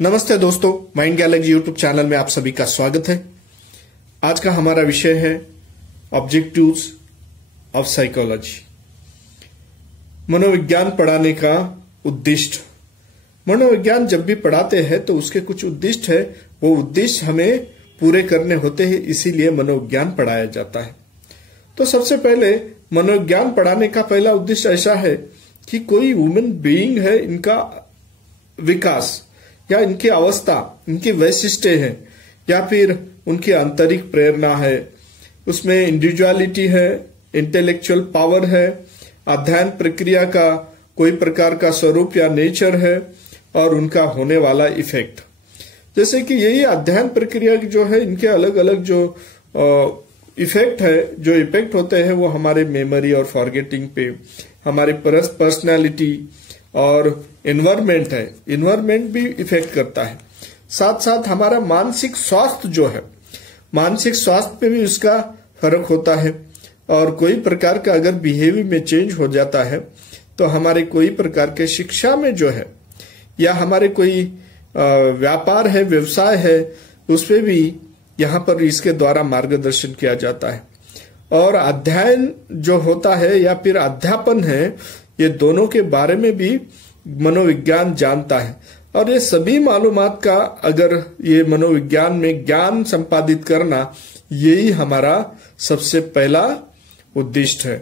नमस्ते दोस्तों, mind Galaxy YouTube channel में आप सभी का स्वागत है। आज का हमारा विषय है ऑब्जेक्टिव्स ऑफ साइकोलॉजी। मनोविज्ञान पढ़ाने का उद्देश्य। मनोविज्ञान जब भी पढ़ाते हैं तो उसके कुछ उद्देश्य है, वो उद्देश्य हमें पूरे करने होते हैं, इसीलिए मनोविज्ञान पढ़ाया जाता है। तो सबसे पहले मनोविज्ञान पढ़ाने का पहला उद्देश्य ऐसा है कि कोई ह्यूमन बीइंग है, इनका विकास या इनकी अवस्था, इनकी वैशिष्ट्य है या फिर उनकी आंतरिक प्रेरणा है, उसमें इंडिविजुअलिटी है, इंटेलेक्चुअल पावर है, अध्ययन प्रक्रिया का कोई प्रकार का स्वरूप या नेचर है और उनका होने वाला इफेक्ट। जैसे कि यही अध्ययन प्रक्रिया जो है, इनके अलग अलग जो इफेक्ट है, जो इफेक्ट होते हैं, वो हमारे मेमोरी और फॉरगेटिंग पे, हमारे पर्सनालिटी और एनवायरमेंट है, एनवायरमेंट भी इफेक्ट करता है। साथ साथ हमारा मानसिक स्वास्थ्य जो है, मानसिक स्वास्थ्य पे भी उसका फर्क होता है। और कोई प्रकार का अगर बिहेवियर में चेंज हो जाता है तो हमारे कोई प्रकार के शिक्षा में जो है या हमारे कोई व्यापार है, व्यवसाय है, उसपे भी यहाँ पर इसके द्वारा मार्गदर्शन किया जाता है। और अध्ययन जो होता है या फिर अध्यापन है, ये दोनों के बारे में भी मनोविज्ञान जानता है। और ये सभी मालूमात का अगर ये मनोविज्ञान में ज्ञान संपादित करना, यही हमारा सबसे पहला उद्देश्य है।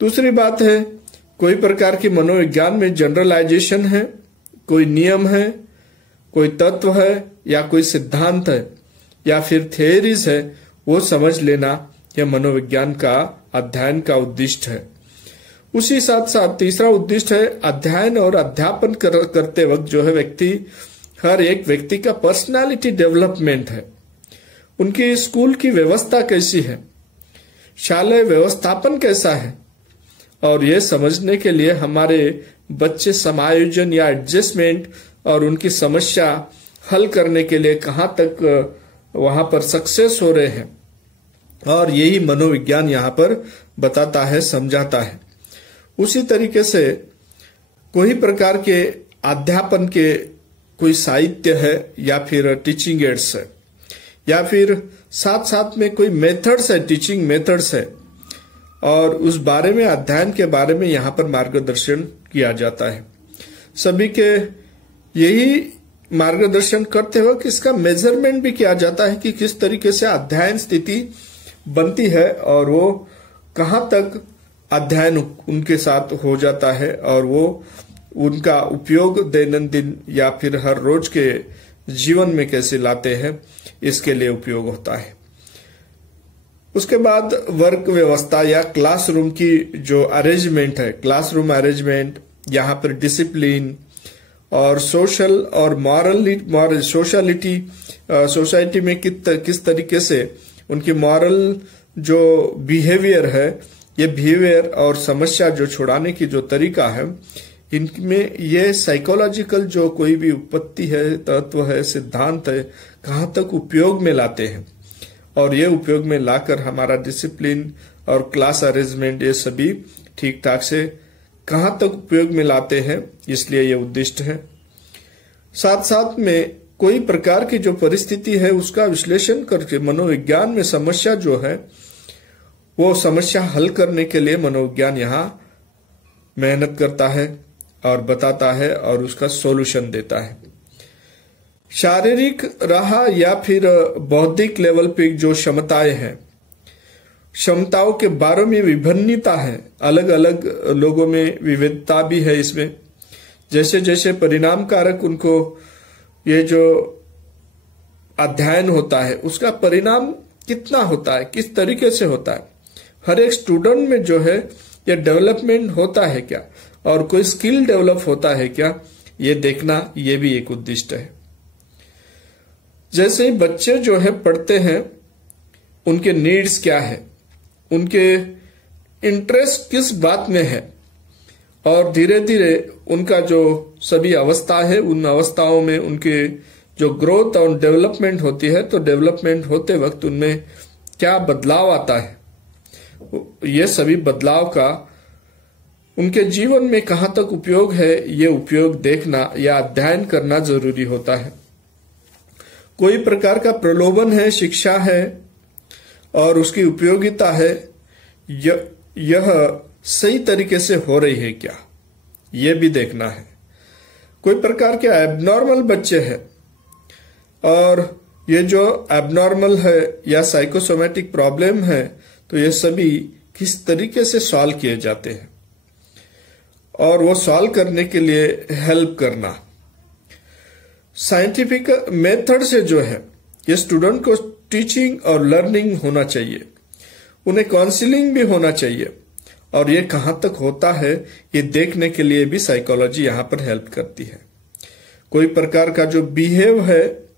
दूसरी बात है, कोई प्रकार की मनोविज्ञान में जनरलाइजेशन है, कोई नियम है, कोई तत्व है या कोई सिद्धांत है या फिर थियरीज है, वो समझ लेना यह मनोविज्ञान का अध्ययन का उद्देश्य है। उसी साथ साथ तीसरा उद्देश्य है अध्ययन और अध्यापन करते वक्त जो है हर एक व्यक्ति का पर्सनालिटी डेवलपमेंट है। उनकी स्कूल की व्यवस्था कैसी है, शालेय व्यवस्थापन कैसा है, और ये समझने के लिए हमारे बच्चे समायोजन या एडजस्टमेंट और उनकी समस्या हल करने के लिए कहाँ तक वहां पर सक्सेस हो रहे हैं, और यही मनोविज्ञान यहाँ पर बताता है, समझाता है। उसी तरीके से कोई प्रकार के अध्यापन के कोई साहित्य है या फिर टीचिंग एड्स है या फिर साथ साथ में कोई मेथड्स है, टीचिंग मेथड्स है, और उस बारे में अध्ययन के बारे में यहाँ पर मार्गदर्शन किया जाता है। सभी के यही मार्गदर्शन करते हुए इसका मेजरमेंट भी किया जाता है कि किस तरीके से अध्ययन स्थिति बनती है और वो कहाँ तक अध्ययन उनके साथ हो जाता है और वो उनका उपयोग दैनंदिन या फिर हर रोज के जीवन में कैसे लाते हैं, इसके लिए उपयोग होता है। उसके बाद वर्क व्यवस्था या क्लासरूम की जो अरेंजमेंट है, क्लासरूम अरेंजमेंट, यहाँ पर डिसिप्लिन और सोशल और मॉरल सोसाइटी में किस तरीके से उनकी मॉरल जो बिहेवियर है, ये बिहेवियर और समस्या जो छुड़ाने की जो तरीका है, इनमें ये साइकोलॉजिकल जो कोई भी उत्पत्ति है, तत्व है, सिद्धांत है, कहाँ तक उपयोग में लाते हैं, और ये उपयोग में लाकर हमारा डिसिप्लिन और क्लास अरेंजमेंट ये सभी ठीक ठाक से कहाँ तक उपयोग में लाते हैं, इसलिए ये उद्देश्य है। साथ साथ में कोई प्रकार की जो परिस्थिति है उसका विश्लेषण करके मनोविज्ञान में समस्या जो है, वो समस्या हल करने के लिए मनोविज्ञान यहाँ मेहनत करता है और बताता है और उसका सॉल्यूशन देता है। शारीरिक रहा या फिर बौद्धिक लेवल पे जो क्षमताएं हैं, क्षमताओं के बारे में विभिन्नता है, अलग अलग लोगों में विविधता भी है इसमें। जैसे जैसे परिणाम कारक उनको ये जो अध्ययन होता है उसका परिणाम कितना होता है, किस तरीके से होता है, हर एक स्टूडेंट में जो है ये डेवलपमेंट होता है क्या, और कोई स्किल डेवलप होता है क्या, ये देखना ये भी एक उद्देश्य है। जैसे ही बच्चे जो है पढ़ते हैं, उनके नीड्स क्या है, उनके इंटरेस्ट किस बात में है, और धीरे धीरे उनका जो सभी अवस्था है, उन अवस्थाओं में उनके जो ग्रोथ और डेवलपमेंट होती है, तो डेवलपमेंट होते वक्त उनमें क्या बदलाव आता है, ये सभी बदलाव का उनके जीवन में कहां तक उपयोग है, ये उपयोग देखना या अध्ययन करना जरूरी होता है। कोई प्रकार का प्रलोभन है, शिक्षा है और उसकी उपयोगिता है, यह सही तरीके से हो रही है क्या, यह भी देखना है। कोई प्रकार के एबनॉर्मल बच्चे हैं और ये जो एबनॉर्मल है या साइकोसोमेटिक प्रॉब्लम है, तो ये सभी किस तरीके से सॉल्व किए जाते हैं और वो सॉल्व करने के लिए हेल्प करना। साइंटिफिक मेथड से जो है ये स्टूडेंट को टीचिंग और लर्निंग होना चाहिए, उन्हें काउंसलिंग भी होना चाहिए और ये कहां तक होता है ये देखने के लिए भी साइकोलॉजी यहां पर हेल्प करती है। कोई प्रकार का जो बिहेव है,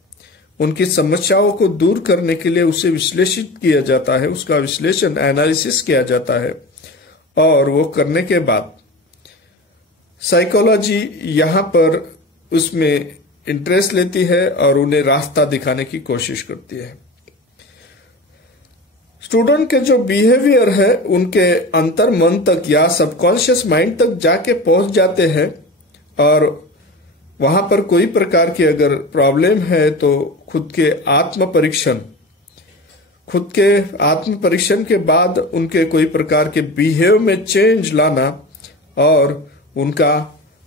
उनकी समस्याओं को दूर करने के लिए उसे विश्लेषित किया जाता है, उसका विश्लेषण एनालिसिस किया जाता है और वो करने के बाद साइकोलॉजी यहां पर उसमें इंटरेस्ट लेती है और उन्हें रास्ता दिखाने की कोशिश करती है। स्टूडेंट के जो बिहेवियर है उनके अंतर मन तक या सबकॉन्शियस माइंड तक जाके पहुंच जाते हैं और वहां पर कोई प्रकार की अगर प्रॉब्लम है तो खुद के आत्म परीक्षण के बाद उनके कोई प्रकार के बिहेव में चेंज लाना और उनका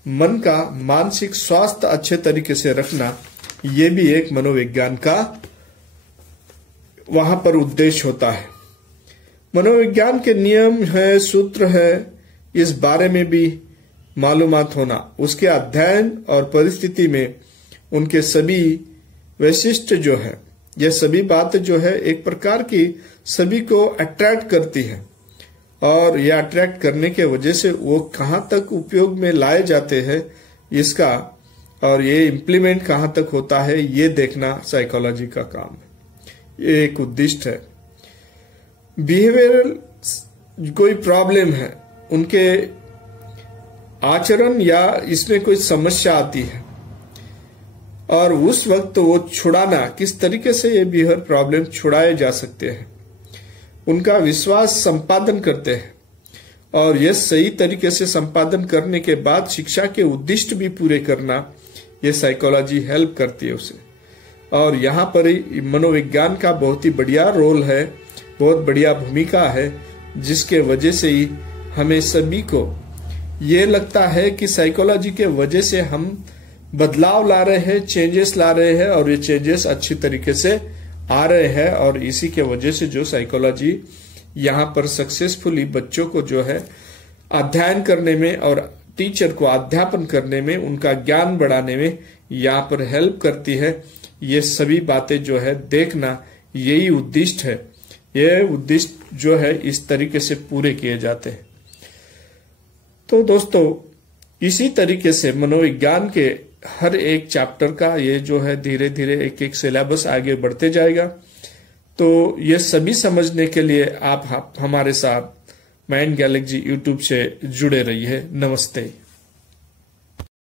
मन का मानसिक स्वास्थ्य अच्छे तरीके से रखना, ये भी एक मनोविज्ञान का वहां पर उद्देश्य होता है। मनोविज्ञान के नियम है, सूत्र है, इस बारे में भी मालूमात होना, उसके अध्ययन और परिस्थिति में उनके सभी वैशिष्ट्य जो है, यह सभी बातें जो है एक प्रकार की सभी को अट्रैक्ट करती है और यह अट्रैक्ट करने के वजह से वो कहां तक उपयोग में लाए जाते हैं इसका और ये इम्प्लीमेंट कहां तक होता है ये देखना साइकोलॉजी का काम है। ये एक उद्दिष्ट है। बिहेवियरल कोई प्रॉब्लम है, उनके आचरण या इसमें कोई समस्या आती है और उस वक्त वो छुड़ाना, किस तरीके से ये बिहेवियर प्रॉब्लम छुड़ाए जा सकते हैं, उनका विश्वास संपादन करते हैं और यह सही तरीके से संपादन करने के बाद शिक्षा के उद्दिष्ट भी पूरे करना, ये साइकोलॉजी हेल्प करती है उसे। और यहाँ पर ही मनोविज्ञान का बहुत ही बढ़िया रोल है, बहुत बढ़िया भूमिका है, जिसके वजह से ही हमें सभी को ये लगता है कि साइकोलॉजी के वजह से हम बदलाव ला रहे हैं, चेंजेस ला रहे हैं और ये चेंजेस अच्छी तरीके से आ रहे हैं और इसी के वजह से जो साइकोलॉजी यहाँ पर सक्सेसफुली बच्चों को जो है अध्ययन करने में और टीचर को अध्यापन करने में, उनका ज्ञान बढ़ाने में यहाँ पर हेल्प करती है। ये सभी बातें जो है देखना, यही उद्दिष्ट है। ये उद्दिष्ट जो है इस तरीके से पूरे किए जाते हैं। तो दोस्तों, इसी तरीके से मनोविज्ञान के हर एक चैप्टर का ये जो है धीरे धीरे एक एक सिलेबस आगे बढ़ते जाएगा। तो ये सभी समझने के लिए आप हमारे साथ माइंड गैलेक्सी यूट्यूब से जुड़े रहिए। नमस्ते।